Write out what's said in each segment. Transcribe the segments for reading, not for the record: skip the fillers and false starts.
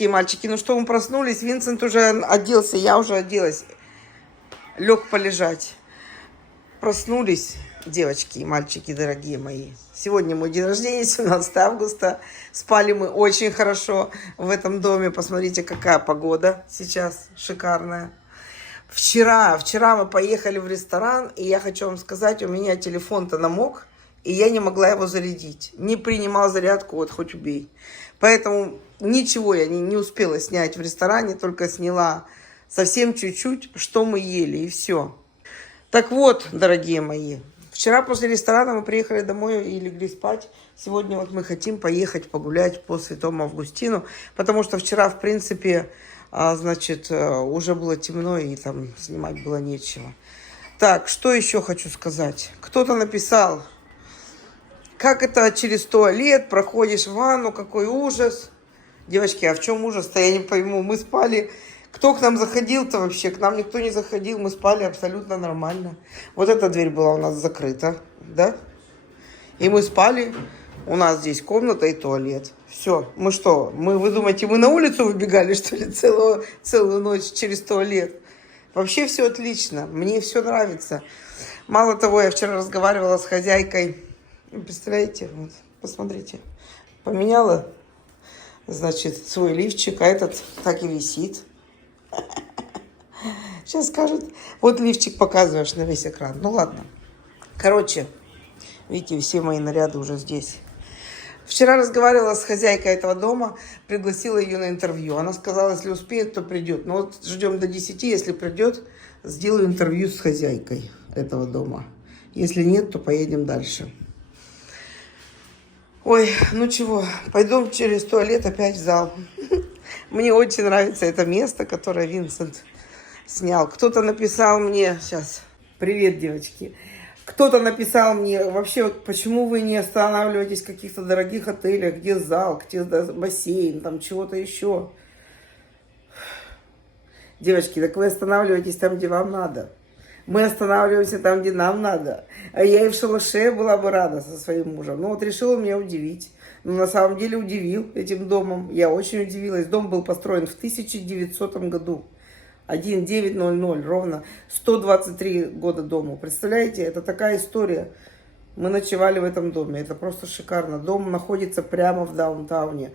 Мальчики, ну что, мы проснулись, Винсент уже оделся, я уже оделась, лег полежать. Проснулись, девочки и мальчики, дорогие мои. Сегодня мой день рождения, 17 августа. Спали мы очень хорошо в этом доме. Посмотрите, какая погода сейчас шикарная. Вчера мы поехали в ресторан, и я хочу вам сказать, у меня телефон-то намок, и я не могла его зарядить. Не принимал зарядку, вот хоть убей. Поэтому ничего я не успела снять в ресторане, только сняла совсем чуть-чуть, что мы ели, и все. Так вот, дорогие мои, вчера после ресторана мы приехали домой и легли спать. Сегодня вот мы хотим поехать погулять по Святому Августину, потому что вчера, в принципе, значит, уже было темно и там снимать было нечего. Так, что еще хочу сказать. Кто-то написал, как это через туалет проходишь в ванну, какой ужас. Девочки, а в чем ужас-то, я не пойму. Мы спали, кто к нам заходил-то вообще? К нам никто не заходил, мы спали абсолютно нормально. Вот эта дверь была у нас закрыта, да? И мы спали, у нас здесь комната и туалет. Все, мы что, вы думаете, мы на улицу выбегали, что ли, целую ночь через туалет? Вообще все отлично, мне все нравится. Мало того, я вчера разговаривала с хозяйкой. Представляете, вот, посмотрите, поменяла, значит, свой лифчик, а этот так и висит. Сейчас скажут, вот лифчик показываешь на весь экран. Ну ладно. Короче, видите, все мои наряды уже здесь. Вчера разговаривала с хозяйкой этого дома, пригласила ее на интервью. Она сказала, если успеет, то придет. Но вот ждем до 10, если придет, сделаю интервью с хозяйкой этого дома. Если нет, то поедем дальше. Ой, ну чего, пойдем через туалет опять в зал. Мне очень нравится это место, которое Винсент снял. Кто-то написал мне, сейчас, привет, девочки. Кто-то написал мне, вообще, почему вы не останавливаетесь в каких-то дорогих отелях, где зал, где бассейн, там чего-то еще. Девочки, так вы останавливаетесь там, где вам надо. Мы останавливаемся там, где нам надо. А я и в шалаше была бы рада со своим мужем. Но вот решила меня удивить. Но на самом деле удивил этим домом. Я очень удивилась. Дом был построен в 1900 году. 1900, ровно 123 года дому. Представляете, это такая история. Мы ночевали в этом доме. Это просто шикарно. Дом находится прямо в даунтауне.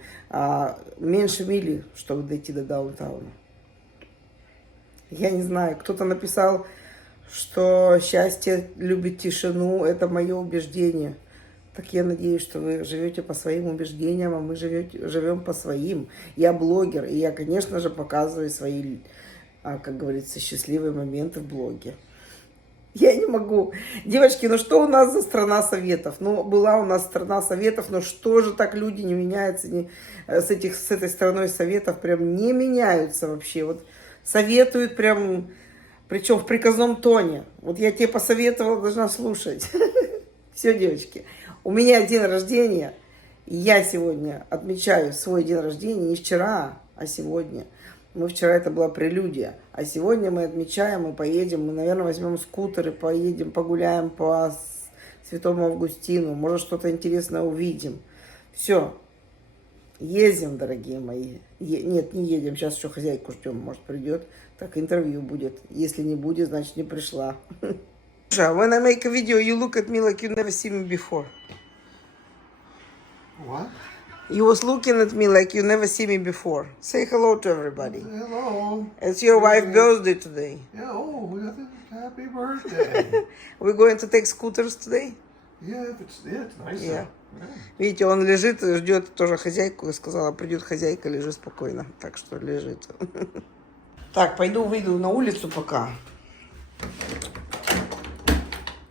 Меньше мили, чтобы дойти до даунтауна. Я не знаю, кто-то написал, что счастье любит тишину. Это мое убеждение. Так я надеюсь, что вы живете по своим убеждениям, а мы живем по своим. Я блогер, и я, конечно же, показываю свои, как говорится, счастливые моменты в блоге. Я не могу. Девочки, ну что у нас за страна советов? Ну, была у нас страна советов, но что же так люди не меняются? С этой страной советов прям не меняются вообще. Вот советуют прям, причем в приказном тоне. Вот я тебе посоветовала, должна слушать. Все, девочки. У меня день рождения, и я сегодня отмечаю свой день рождения не вчера, а сегодня. Вчера это была прелюдия, а сегодня мы отмечаем, мы поедем, мы, наверное, возьмем скутеры, поедем, погуляем по Святому Августину, может, что-то интересное увидим. Все, ездим, дорогие мои. Нет, не едем, сейчас еще хозяйку ждем, может, придет, так интервью будет. Если не будет, значит, не пришла. When I make a video, you look at me like you never seen me before. What? You was looking at me like you never seen me before. Say hello to everybody. Hello. It's your wife's birthday today. Yeah, oh, we got the happy birthday. We're going to take scooters today. Yeah, it's nice. Yeah. Yeah. Видите, он лежит и ждет тоже хозяйку. И сказала, придет хозяйка, лежи спокойно. Так что лежит. Так, пойду выйду на улицу пока.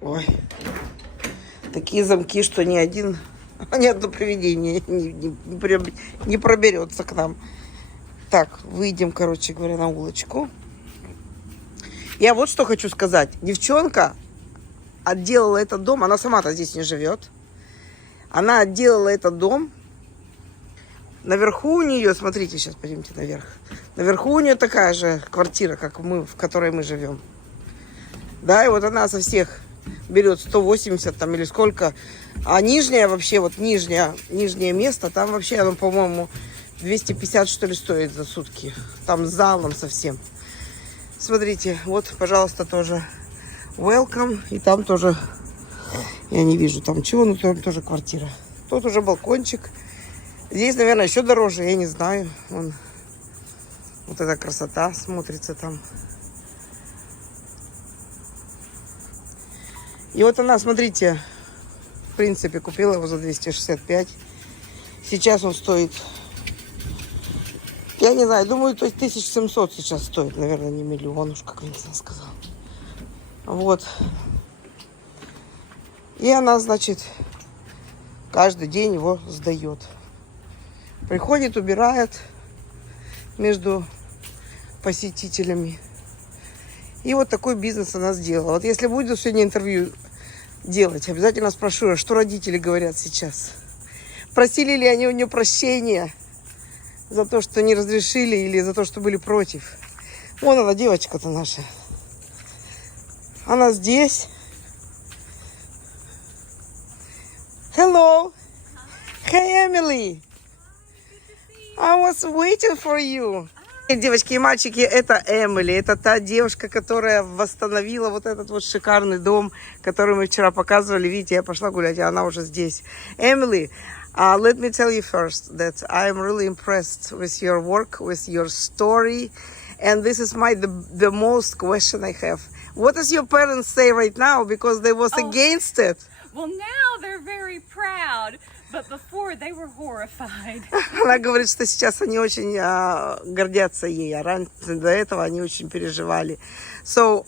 Ой. Такие замки, что ни одно привидение не проберется к нам. Так, выйдем, короче говоря, на улочку. Я вот что хочу сказать. Девчонка отделала этот дом. Она сама-то здесь не живет. Она отделала этот дом. Наверху у нее, смотрите, сейчас пойдемте наверх. Наверху у нее такая же квартира, как мы, в которой мы живем. Да, и вот она со всех берет 180 там или сколько. А нижняя вообще, вот нижнее место, там вообще оно, по-моему, 250, что ли, стоит за сутки. Там с залом совсем. Смотрите, вот, пожалуйста, тоже welcome. И там тоже, я не вижу там чего, но там тоже квартира. Тут уже балкончик. Здесь, наверное, еще дороже, я не знаю. Вон, вот эта красота смотрится там. И вот она, смотрите, в принципе, купила его за 265. Сейчас он стоит, я не знаю, думаю, то есть 1700 сейчас стоит, наверное, не миллион, уж как Винсент сказал. Вот. И она, значит, каждый день его сдает. Приходит, убирает между посетителями. И вот такой бизнес она сделала. Вот если буду сегодня интервью делать, обязательно спрошу, что родители говорят сейчас. Просили ли они у нее прощения за то, что не разрешили, или за то, что были против. Вон она, девочка-то наша. Она здесь. Hello. Hey, Emily. I was waiting for you. Девочки и мальчики, это Эмили. Это та девушка, которая восстановила вот этот вот шикарный дом, который мы вчера показывали. Видите, я пошла гулять, а она уже здесь. Эмили, let me tell you first that I'm really impressed with your work, with your story. And this is the most question I have. What does your parents say right now? Because they was against it. Well, now they're very proud, but before they were horrified. Она говорит, что сейчас они очень гордятся ей, а раньше до этого они очень переживали. So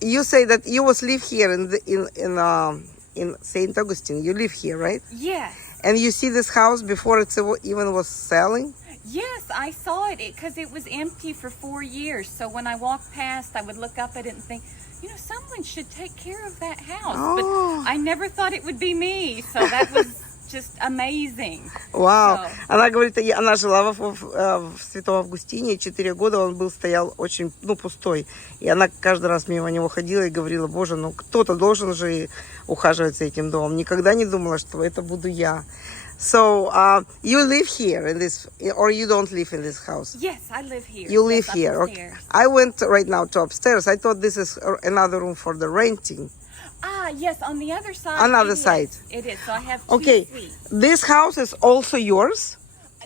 you say that you was live here in Saint Augustine. You live here, right? Yes. And you see this house before it even was selling? Yes, I saw it because it was empty for 4 years. So when I walked past, I would look up at it and think, you know, someone should take care of that house. Oh. But I never thought it would be me. So that was just amazing. Вау. So, Она говорит, она жила в Святом Августине, 4 года он стоял очень, пустой. И она каждый раз мимо него ходила и говорила, боже, кто-то должен же ухаживать за этим домом. Никогда не думала, что это буду я. So, you live here in this, or you don't live in this house? yes, I live here. You live Yes, here. Okay. upstairs. I went right now to upstairs. I thought this is another room for the renting. Yes, on the other side. Another it is. side. It is. So I have two Okay. suites. This house is also yours?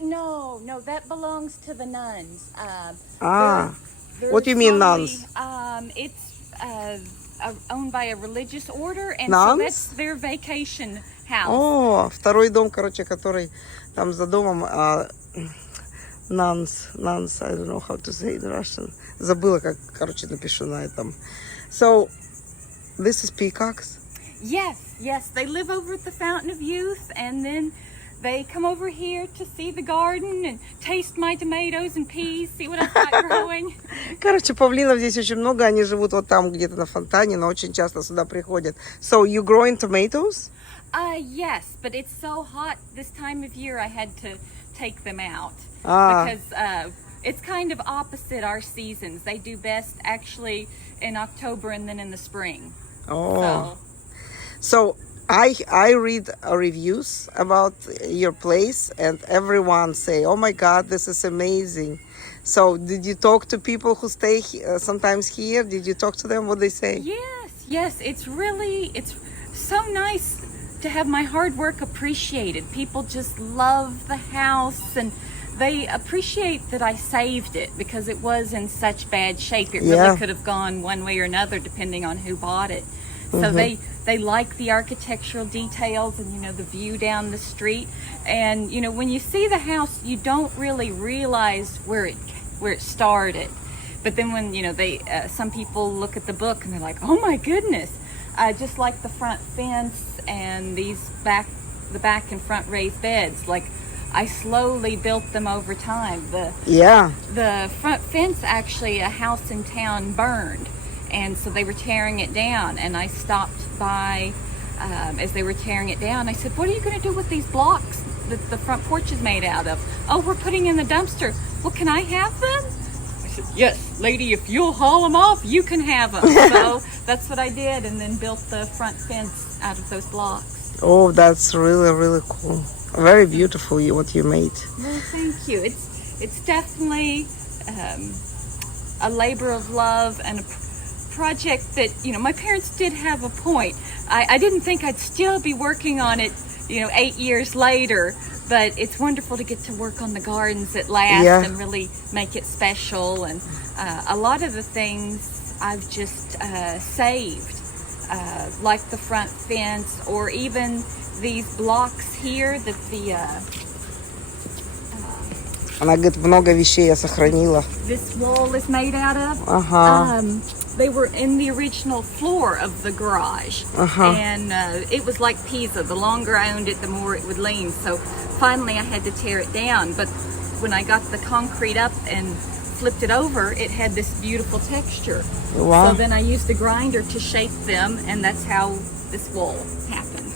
No, that belongs to the nuns. They're What do you mean, slowly- nuns? It's owned by a religious order, and Nuns? so that's their vacation house. О, второй дом, который там за домом nuns, I don't know how to say it in Russian. Забыла, как, напишу на этом. So, this is peacocks? Yes, they live over at the Fountain of Youth, and then they come over here to see the garden and taste my tomatoes and peas, see what I've got growing. Павлинов здесь очень много, они живут вот там где-то на фонтане, но очень часто сюда приходят. So, you growing tomatoes? Yes, but it's so hot this time of year I had to take them out. Ah. Because it's kind of opposite our seasons. They do best actually in October and then in the spring. Oh. So I read reviews about your place and everyone say, oh my God, this is amazing. So did you talk to people who stay sometimes here? Did you talk to them? What they say? Yes, it's so nice to have my hard work appreciated. People just love the house and they appreciate that I saved it because it was in such bad shape. It really could have gone one way or another depending on who bought it. So they like the architectural details and, the view down the street. And, when you see the house, you don't really realize where it started. But then when, some people look at the book and they're like, oh my goodness. Just like the front fence and the back and front raised beds, like I slowly built them over time. The front fence, actually, a house in town burned, and so they were tearing it down. And I stopped by as they were tearing it down. I said, "What are you going to do with these blocks that the front porch is made out of?" "Oh, we're putting in the dumpster." "Well, can I have them?" I said, "Yes, lady, if you'll haul them off, you can have them." So that's what I did, and then built the front fence out of those blocks. Oh, that's really, really cool. Very beautiful what you made. Well, thank you. It's definitely a labor of love and a project that, my parents did have a point. I didn't think I'd still be working on it, 8 years later, but it's wonderful to get to work on the gardens at last and really make it special. And a lot of the things I've just saved, like the front fence or even these blocks here that Она говорит, много вещей я сохранила. this wall is made out of. They were in the original floor of the garage, and it was like Pisa. The longer I owned it, the more it would lean. So finally I had to tear it down. But when I got the concrete up and flipped it over, it had this beautiful texture. Wow. So then I used the grinder to shape them, and that's how this wall happened.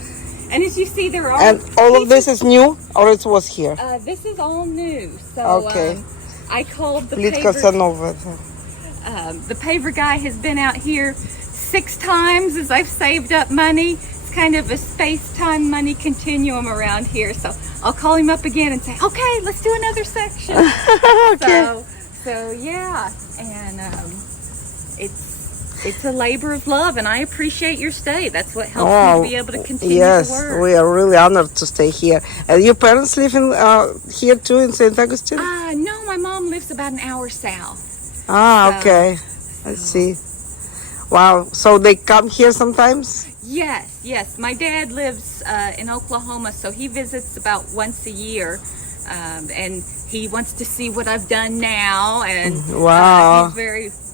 And as you see, there are... And all of this is new, or it was here? This is all new. So Okay. I called the Плитка paver... вся новая. The paver guy has been out here 6 times as I've saved up money. It's kind of a space-time money continuum around here. So I'll call him up again and say, okay, let's do another section. Okay. So yeah, and it's a labor of love, and I appreciate your stay. That's what helps me to be able to continue yes, to work. we are really honored to stay here. And your parents live in here too, in St. Augustine? No, my mom lives about an hour south. Okay. I see. Wow. So they come here sometimes? Yes. My dad lives in Oklahoma, so he visits about once a year, and he wants to see what I've done now. And Wow.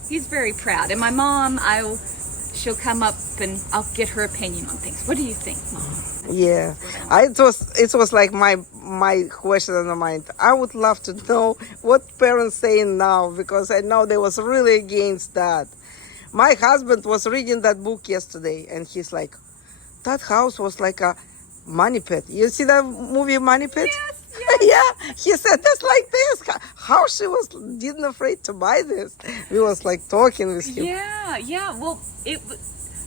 he's very proud. And my mom, she'll come up and I'll get her opinion on things. What do you think, Mom? Yeah. It was like my question in my mind. I would love to know what parents saying now, because I know they was really against that. My husband was reading that book yesterday, and he's like, that house was like a money pit. You see that movie Money Pit? Yes. Yeah, he said that's like this. How she didn't afraid to buy this. We was like talking with him. Yeah. Well,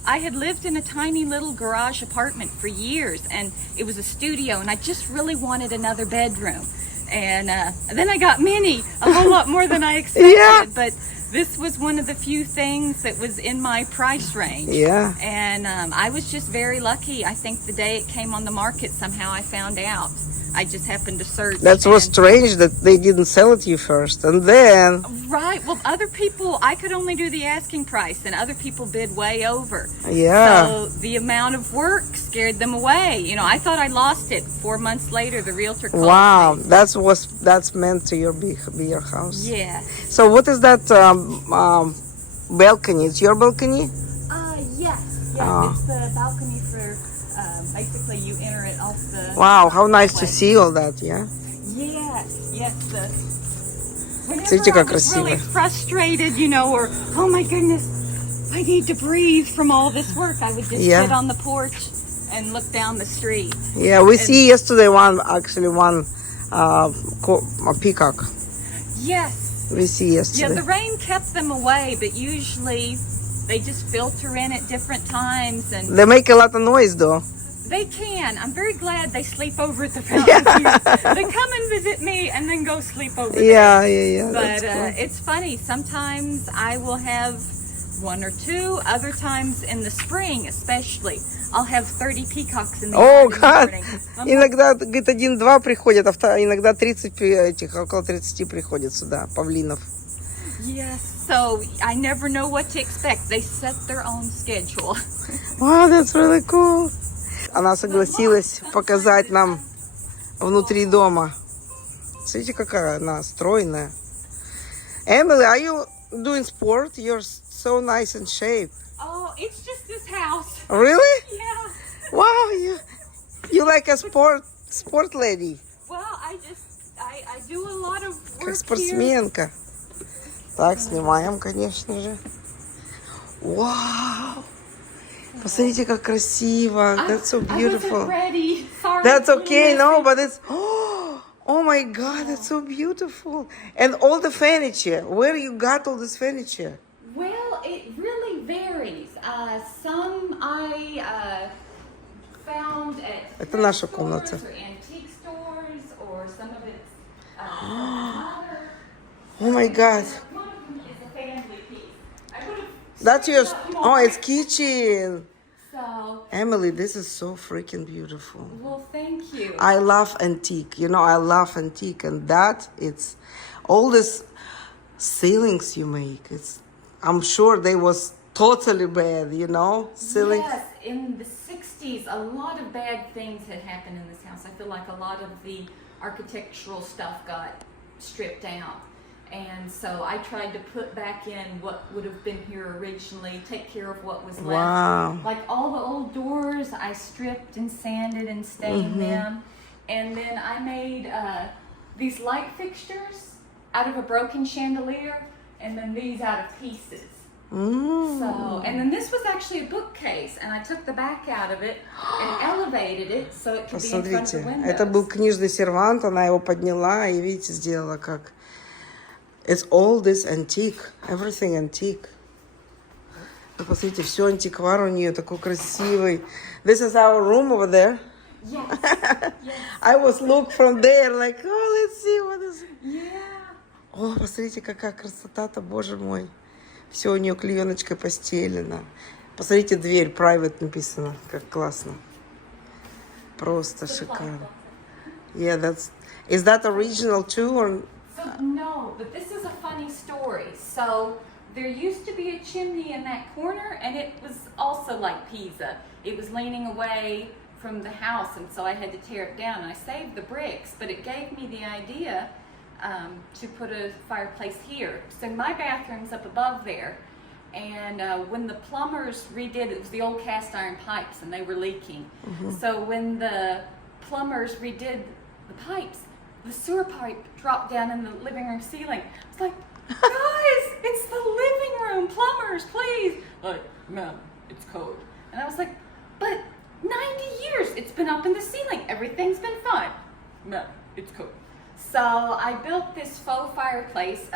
I had lived in a tiny little garage apartment for years, and it was a studio, and I just really wanted another bedroom. And then I got many, a whole lot more than I expected. Yeah. But this was one of the few things that was in my price range. Yeah. And I was just very lucky. I think the day it came on the market, somehow I found out. I just happened to search. That was strange that they didn't sell it to you first, and then. Right. Well, other people, I could only do the asking price, and other people bid way over. Yeah. So the amount of work scared them away. I thought I lost it. 4 months later, the realtor called Wow, me. that's meant to be your house. Yeah. So what is that balcony? It's your balcony? Yes. Oh. It's the balcony for, basically you enter it off the... Wow, how nice to see all that, yeah? Yes. Whenever Смотрите, I как was красиво. really frustrated, or, oh my goodness, I need to breathe from all this work, I would just sit on the porch and look down the street. Yeah, we see yesterday one peacock. Yes. We see Yeah, yesterday. the rain kept them away, but usually they just filter in at different times, and They make a lot of noise though. they can. I'm very glad they sleep over at the fountain here. They come and visit me and then go sleep over there. Yeah. But That's cool. it's funny. Sometimes I will have 1 or 2. Other times in the spring, especially, I'll have 30 peacocks in the О, yard in the гад! morning. I'm like, Иногда, говорит, 1-2 приходят, иногда 30 около 30 приходят сюда, павлинов. yes. So I never know what to expect. They set their own schedule. Wow, that's really cool. Она согласилась показать нам внутри дома. Смотрите, какая она стройная. Emily, are you doing sport? You're so nice in shape. Oh, it's just this house. Really? Yeah. Wow, you like a sport lady. Well, I do a lot of work Как here. спортсменка. Так, снимаем, конечно же. Вау! Посмотрите, как красиво. That's so I beautiful. wasn't ready. Sorry. That's it's a little okay, no, messy. but it's... Oh my God, that's so beautiful. And all the furniture. Where you got all this furniture? Well, it really varies. Some I found at Это наша thrift комната. stores or antique stores. Oh my God. One of them is a family piece. I would have. That's yours. stripped Oh, up it's more. kitchen. So, Emily, this is so freaking beautiful. well, thank you. I love antique. You know, I love antique, and that it's all these ceilings you make. I'm sure they was totally bad. You know, ceilings. Yes, in the 60s, a lot of bad things had happened in this house. I feel like a lot of the architectural stuff got stripped out. And so I tried to put back in what would have been here originally, take care of what was left. Wow. Like all the old doors, I stripped and sanded and stained them. And then I made these light fixtures out of a broken chandelier, and then these out of pieces. So, and then this was actually a bookcase, and I took the back out of it and elevated it so it could be in front of the Посмотрите, windows. это был книжный сервант, она его подняла и, видите, сделала как. It's all this antique, everything antique. Вы посмотрите, все антиквар у нее, такой красивый. This is our room over there. Yes, yes, I was look from there, like, oh, let's see what is. yeah. О, посмотрите, какая красота-то, боже мой. Все у нее клееночкой постелено. Посмотрите, дверь, private написано, как классно. Просто шикарно. Yeah, that's. Is that original too, or? So, no, but this is a funny story. So, there used to be a chimney in that corner, and it was also like Pisa. It was leaning away from the house, and so I had to tear it down. I saved the bricks, but it gave me the idea to put a fireplace here. So my bathroom's up above there, and when the plumbers redid it was the old cast iron pipes, and they were leaking. So when the plumbers redid the pipes, the sewer pipe dropped down in the living room ceiling. I was like, guys, it's the living room, plumbers, please. Like, ma'am, it's code. And I was like, but 90 years it's been up in the ceiling. Everything's been fine. Ma'am, it's code. So I built this faux fireplace.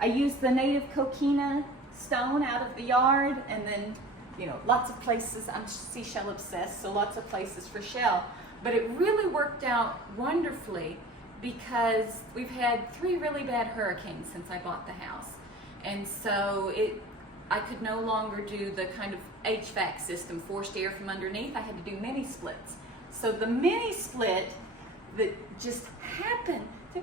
I used the native coquina stone out of the yard, and then, you know, lots of places. I'm seashell obsessed, so lots of places for shell. But it really worked out wonderfully because we've had 3 really bad hurricanes since I bought the house. And so I could no longer do the kind of HVAC system, forced air from underneath. I had to do mini splits. So the mini split that just happened to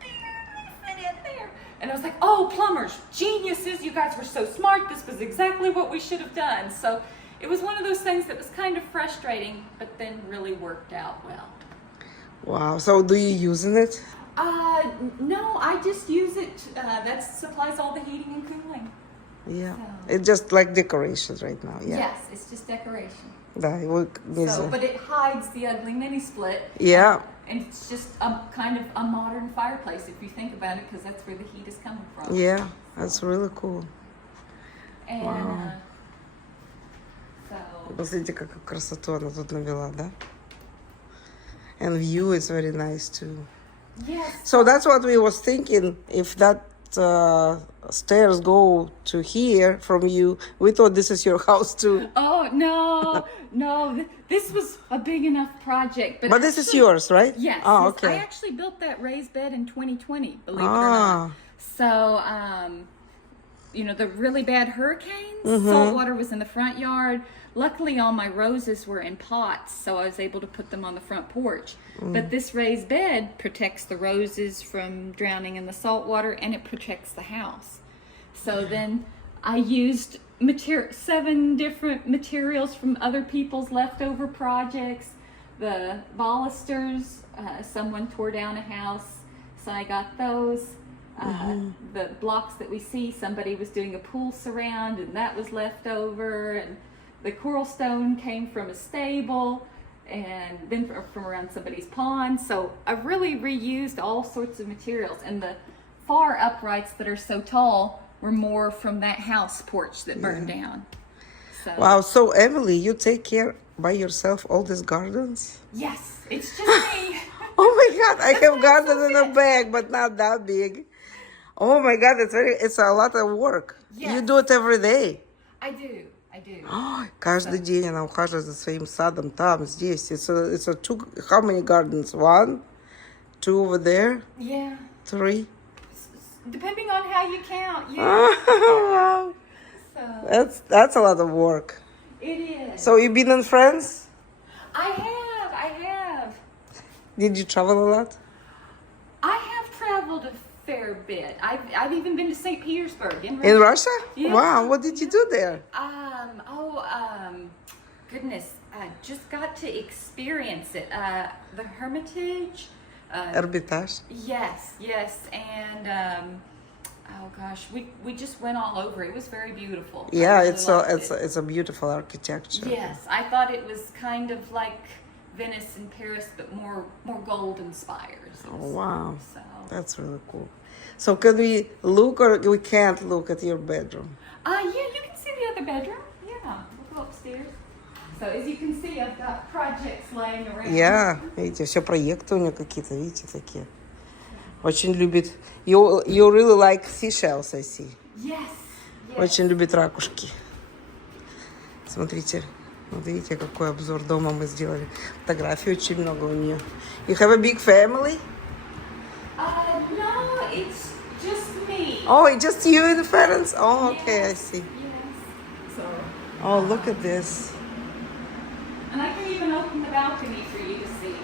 barely fit in there. And I was like, oh, plumbers, geniuses, you guys were so smart. This was exactly what we should have done. So it was one of those things that was kind of frustrating, but then really worked out well. Wow. So do you using it? No, I just use it. That supplies all the heating and cooling. Yeah. So- It's just like decorations right now. Yeah. Yes, it's just decoration. Да, его So, нельзя. but it hides the ugly mini split. Yeah. And it's just a kind of a modern fireplace if you think about it, because that's where the heat is coming from. Yeah. That's really cool. And Wow. so Посмотрите, какую красоту она тут навела, да? And view is very nice too. yes, So that's what we was thinking. If that stairs go to here from you, we thought this is your house too. oh no, this was a big enough project. But this is actually- yours, right? Yes. Oh, I okay. actually built that raised bed in 2020, believe it or Ah. not. So, you know, the really bad hurricanes, salt water was in the front yard. Luckily, all my roses were in pots, so I was able to put them on the front porch. But this raised bed protects the roses from drowning in the salt water, and it protects the house. So then I used 7 different materials from other people's leftover projects. The balusters, someone tore down a house, so I got those. The blocks that we see, somebody was doing a pool surround, and that was left over. And the coral stone came from a stable, and then from around somebody's pond. So I've really reused all sorts of materials. And the far uprights that are so tall were more from that house porch that burned down. So Wow. So Emily, you take care by yourself all these gardens? yes, it's just me. Oh my God! I have why garden it's in so a bag, but not that big. Oh my God! It's a lot of work. You Yes. do it every day. I do. Каждый день она ухаживает за своим садом, там, здесь. It's a two, how many gardens? 1, 2 over there, Yeah. 3. Depending on how you count, yeah. Wow. So That's a lot of work. it is. So you've been in France? I have. Did you travel a lot? I have traveled a fair bit. I've even been to St. Petersburg in In Russia. Russia? Yeah. Wow, what did you do there? Goodness, I just got to experience it. The Hermitage. Hermitage. Yes, and oh gosh, we just went all over. It was very beautiful. I Yeah, really it's liked it. a beautiful architecture. Yes, I thought it was kind of like Venice and Paris, but more golden spires. It Oh, was- wow. So, That's really cool. So can we look or we can't look at your bedroom? yeah, you can see the other bedroom. Yeah, we'll go upstairs. So as you can see, I've got projects laying around. Yeah, видите, все проекты у нее какие-то, видите, такие. Очень любит. You really like seashells, I see. Yes. Очень любит ракушки. Смотрите, вот видите, какой обзор дома мы сделали. Фотографий очень много у нее. You have a big family? No, it's just me. Oh, it's just you and the parents? Oh, okay, I see. Yes. So, Oh, look at this. and I can even open the balcony for you to see.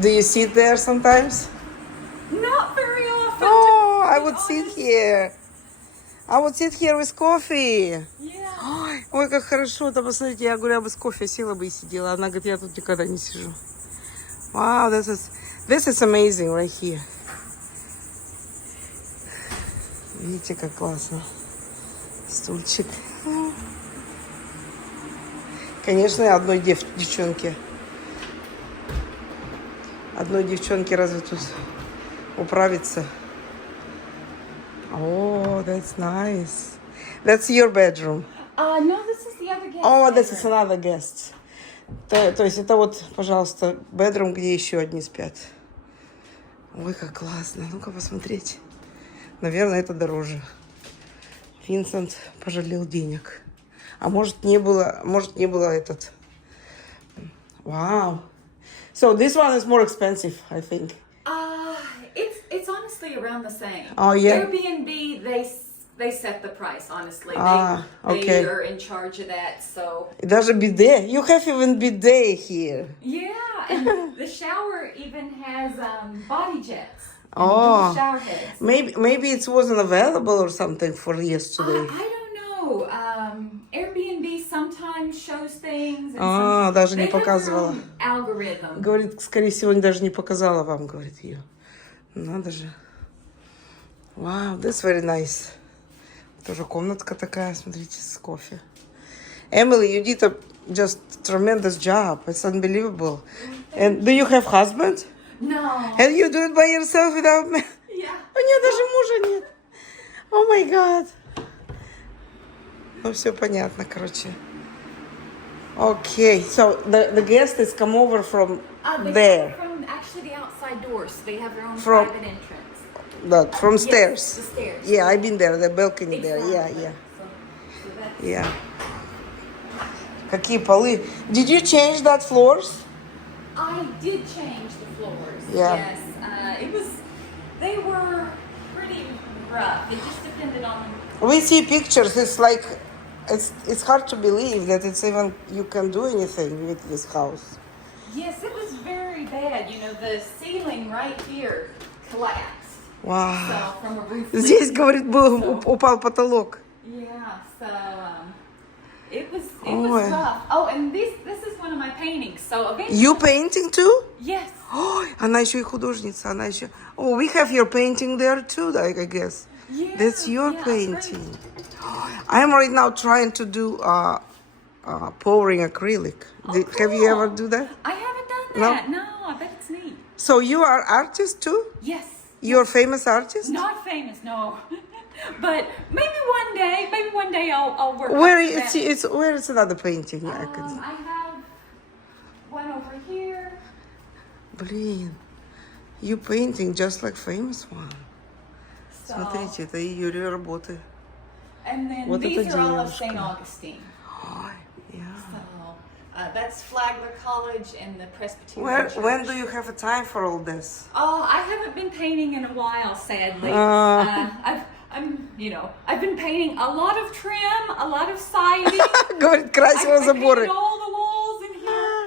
Do you sit there sometimes? Not very often. Oh, to I be would sit honest. here. I would sit here with coffee. Yeah. Ой, как хорошо. Да посмотрите, я говорю, я бы с кофе села бы и сидела. Она говорит, я тут никогда не сижу. Wow, this is amazing right here. Видите, как классно. Стульчик. Конечно, одной девчонке разве тут управиться. Oh, that's nice. That's your bedroom. No, this is the other guest. Oh, this is another guest. То есть это вот, пожалуйста, bedroom, где еще одни спят. Ой, как классно. Ну-ка посмотреть. Наверное, это дороже. Винсент пожалел денег. А может не было этот. Wow. So this one is more expensive, I think. It's honestly around the same. Oh, yeah? Airbnb, they set the price, honestly. Okay. They are in charge of that, so. И даже биdet. You have even bidet here. Yeah, and the shower even has body jets. and Oh. dual shower heads. Maybe it wasn't available or something for yesterday. I don't know. Airbnb sometimes shows things. And А, даже не they have their показывала. own algorithm. Говорит, скорее всего, даже не показала вам, говорит ее. Надо же. Wow, that's very nice. Тоже комнатка такая, смотрите, с кофе. Emily, you did a just tremendous job. It's unbelievable. And do you have husband? No. And you do it by yourself without me? Yeah. У нее даже мужа нет. Oh my God. Ну, все понятно, короче. Okay, so the guest is come over from They there. come from actually the outside doors. So they have their own From- private entrance. That from Yes, stairs. the stairs. Yeah, I've been there, the balcony there. Yeah, Exactly. yeah, So that's, yeah. Какие полы? Did you change that floors? I did change the floors. Yeah. Yes. They were pretty rough. It just depended on. We see pictures. It's like it's hard to believe that it's even you can do anything with this house. Yes, it was very bad. You know, the ceiling right here collapsed. Wow. So from a roof. Здесь, говорит, был So- упал потолок. Yeah. So it was Ой. rough. Oh, and this is one of my paintings. So eventually. You painting too? Yes. Ой, она еще и художница, она еще. Oh, we have your painting there too, like, I guess. Yeah, That's your yeah, painting. I'm right now trying to do pouring acrylic. Have you ever do that? I haven't done No? that. No, I bet it's neat. So you are artist too? Yes. You're a famous artist? Not famous, no. But maybe one day I'll work. Where up to is that. where is another painting? I can. I have one over here. Блин, you painting just like famous one. So, Смотрите, это ее работы. and then Вот these это are all of девушка. St. Augustine. Ой, yeah. So That's Flagler College and the Presbyterian When, Church. when do you have a time for all this? Oh, I haven't been painting in a while, sadly. I've been painting a lot of trim, a lot of siding. Говорит, красила I заборы. painted all the walls in here.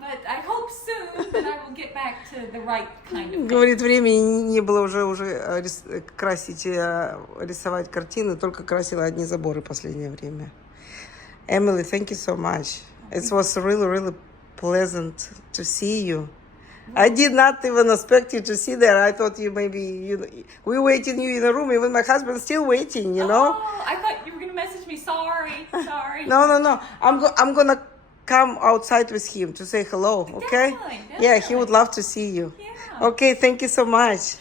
But I hope soon that I will get back to the right kind of paint. Говорит, времени не было уже красить, рисовать картины, только красила одни заборы в последнее время. Emily, thank you so much. It was really, really pleasant to see you. I did not even expect you to see there. I thought you we waiting you in a room. Even my husband still waiting, you know. Oh, I thought you were gonna message me. Sorry. No. I'm gonna come outside with him to say hello. Okay? Definitely. Yeah, he would love to see you. Yeah. Okay, thank you so much.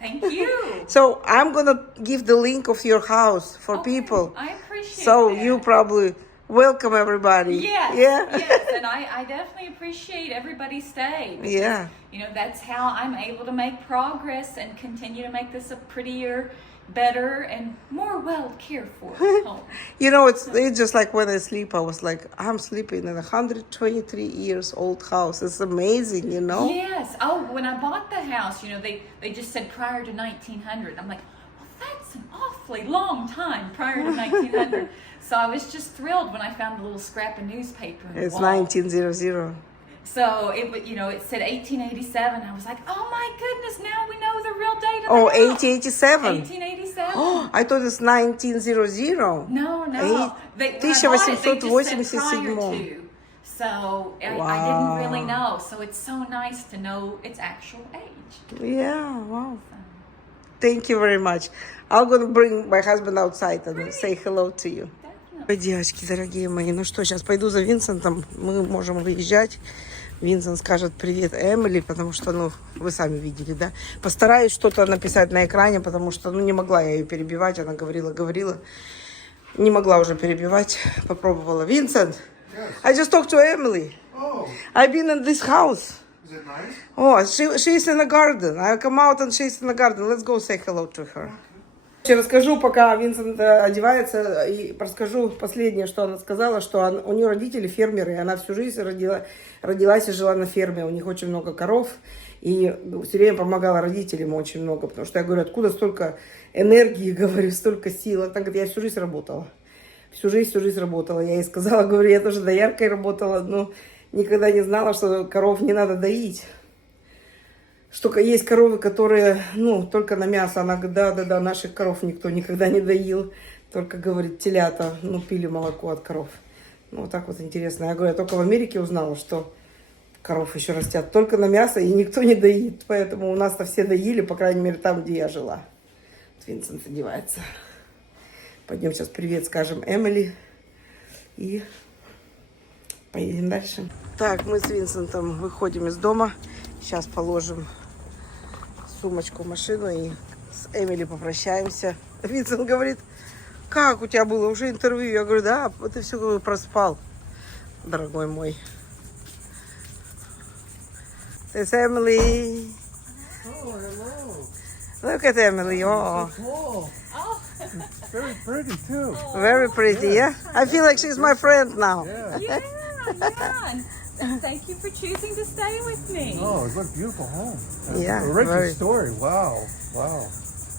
Thank you. So I'm gonna give the link of your house for Okay, people. I appreciate So that. you probably welcome everybody. Yes. Yeah. Yes, and I definitely appreciate everybody's stay. Because, Yeah. That's how I'm able to make progress and continue to make this a prettier, better, and more well cared for home. It's just like when I sleep, I was like, I'm sleeping in a 123 years old house. It's amazing, Yes. Oh, when I bought the house, they just said prior to 1900. I'm like, well, that's an awfully long time prior to 1900. So I was just thrilled when I found a little scrap of newspaper. In the It's wall. 1900. So it said 1887. I was like, oh my goodness, now we know the real date of Oh, the house. 1887. 1887. Oh, I thought it's 1900. No. When I bought it, they just said prior to. So I didn't really know. So it's so nice to know its actual age. Yeah, wow. Thank you very much. I'm going to bring my husband outside and say hello to you. Definitely. Девочки, дорогие мои, ну что, сейчас пойду за Винсентом, мы можем выезжать. Винсент скажет привет Эмили, потому что, вы сами видели, да? Постараюсь что-то написать на экране, потому что, не могла я ее перебивать, она говорила. Не могла уже перебивать, попробовала. Винсент, Yes. I just talked to Emily. Oh, I've been in this house. is it nice? Oh, she's in the garden. I come out and she's in the garden. Let's go say hello to her. Расскажу, пока Винсент одевается, и расскажу последнее, что она сказала, что у нее родители фермеры, и она всю жизнь родилась и жила на ферме, у них очень много коров, и все время помогала родителям очень много, потому что я говорю, откуда столько энергии, говорю, столько сил. Она говорит, я всю жизнь работала. Всю жизнь работала. Я ей сказала, говорю, я тоже дояркой работала, но никогда не знала, что коров не надо доить. Что есть коровы, которые, только на мясо. Она говорит, да, наших коров никто никогда не доил. Только, говорит, телята, пили молоко от коров. Вот так вот интересно. Я говорю, я только в Америке узнала, что коров еще растят только на мясо, и никто не доит. Поэтому у нас-то все доили, по крайней мере, там, где я жила. Винсент одевается. Пойдем сейчас привет скажем Эмили. И поедем дальше. Так, мы с Винсентом выходим из дома. Сейчас положим сумочку в машину и с Эмили попрощаемся. Винсент говорит, как у тебя было уже интервью? Я говорю, да, ты все проспал, дорогой мой. It's Emily. Oh, hello. Look at Emily. Oh, Cool. Very pretty too. very pretty, yeah? I feel like she's my friend now. Yeah. Yeah. And thank you for choosing to stay with me. Oh, what a beautiful home. Yeah, A rich very. story. Wow.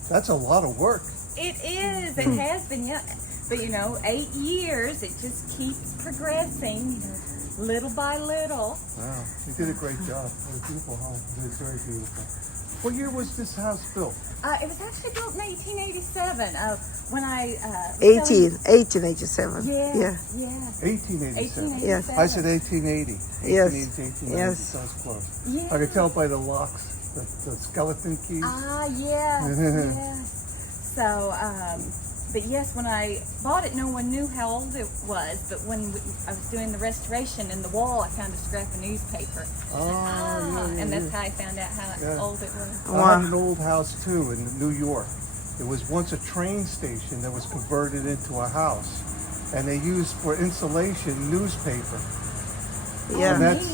That's a lot of work. It is. It has been, yeah. But 8 years, it just keeps progressing, little by little. Wow. You did a great job. What a beautiful home. It's very beautiful. What year was this house built? It was actually built in 1887. When I 1887. Yeah. Yeah. 1887. 1887. Yes. I said 1880. Yes. 1880, 1890. Yes. Sounds close. Yeah. I could tell by the locks, the skeleton keys. Yes. So, but yes, when I bought it, no one knew how old it was. But when I was doing the restoration in the wall, I found a scrap of newspaper. And that's how I found out how old it was. I had an old house too in New York. It was once a train station that was converted into a house, and they used for insulation newspaper. Yeah. And that's,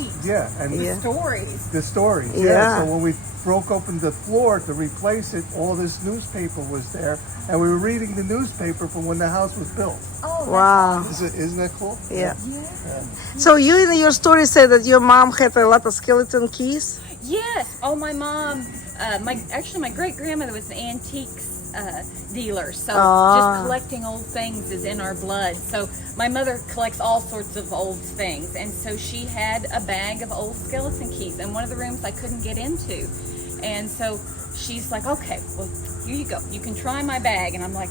and Yeah. Stories. the stories. Yeah. So when we broke open the floor to replace it, all this newspaper was there, and we were reading the newspaper from when the house was built. Oh, Wow. Isn't that cool? Yeah. yeah. So you in your story said that your mom had a lot of skeleton keys. Yes. Oh, my mom. My great grandmother was an antiques dealer, so just collecting old things is in our blood. So my mother collects all sorts of old things, and so she had a bag of old skeleton keys in one of the rooms I couldn't get into, and so she's like, "Okay, well, here you go. You can try my bag," and I'm like,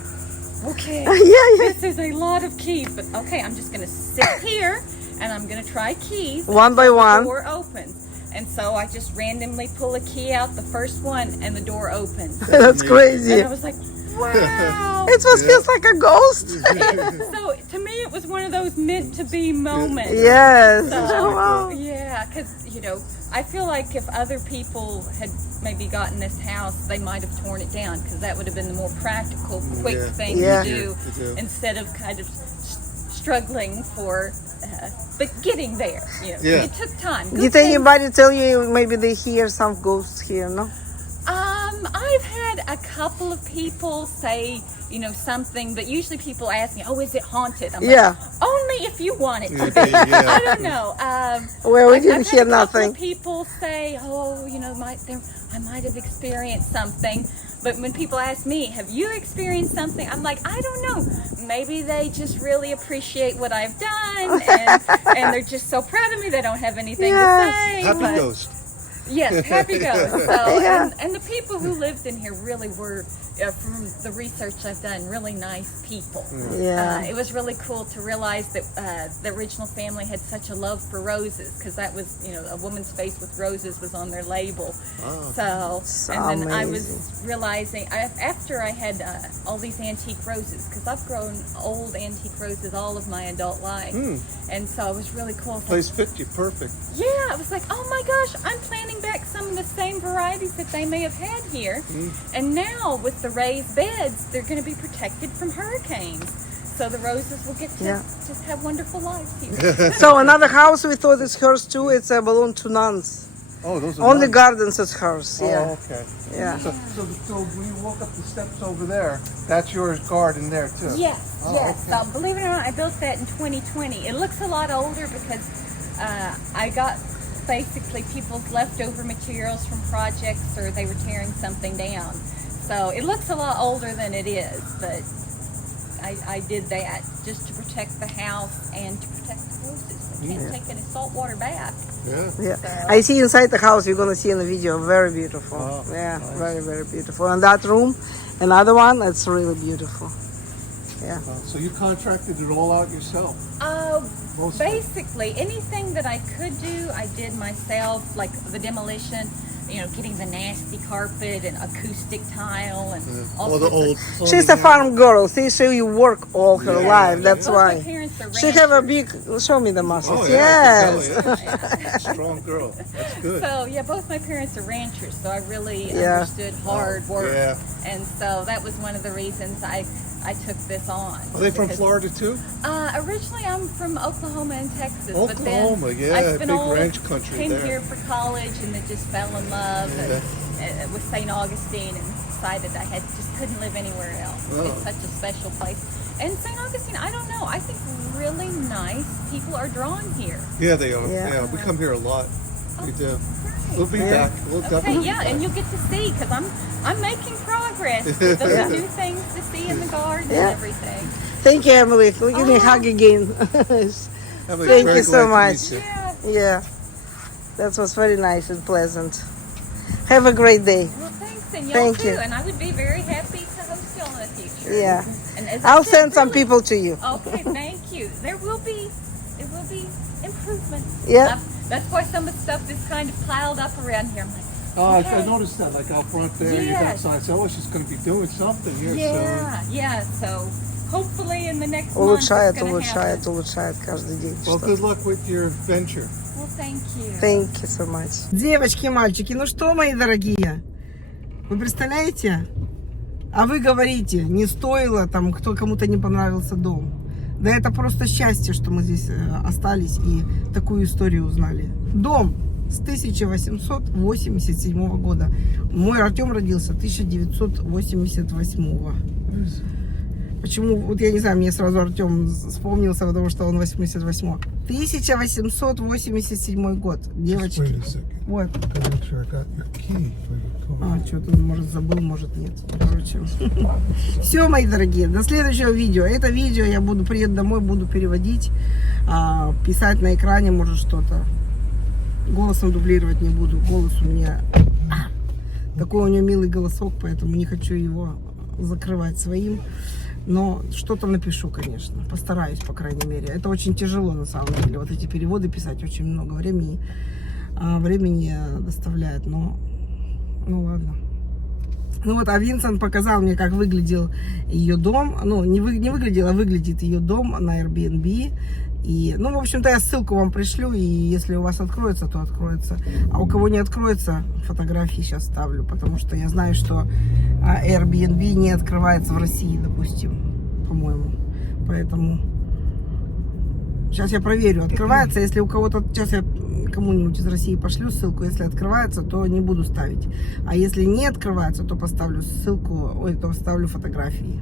"Okay, Yeah. this is a lot of keys, but okay, I'm just gonna sit here and I'm gonna try keys One by until one. The door opens." And so I just randomly pull a key out, the first one, and the door opens. That's crazy. And I was like, wow. It feels like a ghost. So to me, it was one of those meant to be moments. Yes. So, Wow. yeah, because, I feel like if other people had maybe gotten this house, they might have torn it down, because that would have been the more practical, quick thing Yeah. to do instead of kind of struggling for, but getting there. It took time. Good Did thing- anybody tell you maybe they hear some ghosts here? No. I've had a couple of people say, something, but usually people ask me, "Oh, is it haunted?" I'm Yeah. like, "Only if you want it to be." I don't know. Well, we I've didn't had hear a couple nothing. of people say, "Oh, I might have experienced something." But when people ask me, "Have you experienced something?" I'm like, "I don't know. Maybe they just really appreciate what I've done, and they're just so proud of me. They don't have anything Yes. to say." Happy but- ghost. Yes, happy ghost. So, Yeah. and the people who lived in here really were, from the research I've done, really nice people. Yeah. It was really cool to realize that the original family had such a love for roses, because that was, a woman's face with roses was on their label. So and then I was realizing, after I had all these antique roses, because I've grown old antique roses all of my adult life. And so it was really cool. Place fit you perfect. Yeah, I was like, "Oh my gosh, I'm planting back some of the same varieties that they may have had here." And now with the raised beds, they're going to be protected from hurricanes. So the roses will get to just have wonderful lives here. So another house we thought is hers too. It's a balloon to nuns. Oh, those are Only nuns. gardens is hers. Yeah. Oh, okay. Yeah. So when you walk up the steps over there, that's your garden there too. Yes, yes. So believe it or not, I built that in 2020. It looks a lot older because I got basically people's leftover materials from projects, or they were tearing something down. So it looks a lot older than it is, but I did that just to protect the house and to protect the roses. They can't take any saltwater bath. Yeah. So, I see inside the house. You're gonna see in the video. Very beautiful. Oh, Yeah. nice. Very, very beautiful. And that room, another one. It's really beautiful. So you contracted it all out yourself. Mostly. basically anything that I could do, I did myself, like the demolition, getting the nasty carpet and acoustic tile and all All the sorts old. She's a farm girl. See, you work all her life. That's Both why. my parents are She have a ranchers. big. Show me the muscles. Oh, yeah, I can Yes. tell, yeah. Strong girl. That's good. So yeah, both my parents are ranchers, so I really Yeah. understood hard work, Yeah. and so that was one of the reasons I took this on. Are they from Because, Florida too? Originally, I'm from Oklahoma and Texas, but Oklahoma, then yeah, I spent big all ranch country came there. here for college and then just fell in love with St. Augustine and decided I just couldn't live anywhere else. Oh. It's such a special place. And St. Augustine, I don't know. I think really nice people are drawn here. Yeah, they are. Yeah. Yeah, we come here a lot. We do. We'll be Yeah. back. We'll Okay, definitely. yeah, and you'll get to see because I'm making progress. Those are new things to see in the garden Yeah. and everything. Thank you, Emily. Give me a hug again. Emily, Thank very you so glad to much. meet you. Yeah. Yeah, that was very nice and pleasant. Have a great day. Well, thanks, and y'all Thank too. you. And I would be very happy to host y'all in the future. Yeah, And as I I'll said, send some really- people to you. Okay, thank you. There will be improvement. Yeah. That's why some of the stuff is kind of piled up around here. I'm like, Oh, I Okay. noticed that, like out front there, you got Yes. signs. Oh, she's going to be doing something here yeah. So hopefully in the next month Улучшает, it's gonna happen. улучшает каждый день. soon. Well, что-то. good luck with your venture. Well, thank you. Thank you so much. Девочки, мальчики, ну что, мои дорогие? Вы представляете? А вы говорите, не стоило, там, кто кому-то не понравился дом. Да это просто счастье, что мы здесь остались и такую историю узнали. Дом с 1887 года. Мой Артем родился 1988. Почему, вот я не знаю, мне сразу Артем вспомнился, потому что он 88. 1887 год, девочки. Wait a second. Вот. Gotta make sure I got your key for your car. Что-то, может, забыл, может, нет. Короче. Все, мои дорогие, до следующего видео. Это видео я приеду домой, буду переводить, писать на экране, может, что-то. Голосом дублировать не буду. Голос у меня... Такой у него милый голосок, поэтому не хочу его закрывать своим. Но что-то напишу, конечно. Постараюсь, по крайней мере. Это очень тяжело, на самом деле. Вот эти переводы писать очень много времени доставляет. Но, ну ладно. Ну вот, а Винсент показал мне, как выглядел ее дом. Ну, не выглядел, а выглядит ее дом на Airbnb. И, ну, в общем-то, я ссылку вам пришлю, и если у вас откроется, то откроется. А у кого не откроется, фотографии сейчас ставлю, потому что я знаю, что Airbnb не открывается в России, допустим, по-моему. Поэтому сейчас я проверю, открывается. Если у кого-то, сейчас я кому-нибудь из России пошлю ссылку, если открывается, то не буду ставить. А если не открывается, то поставлю ссылку, то ставлю фотографии.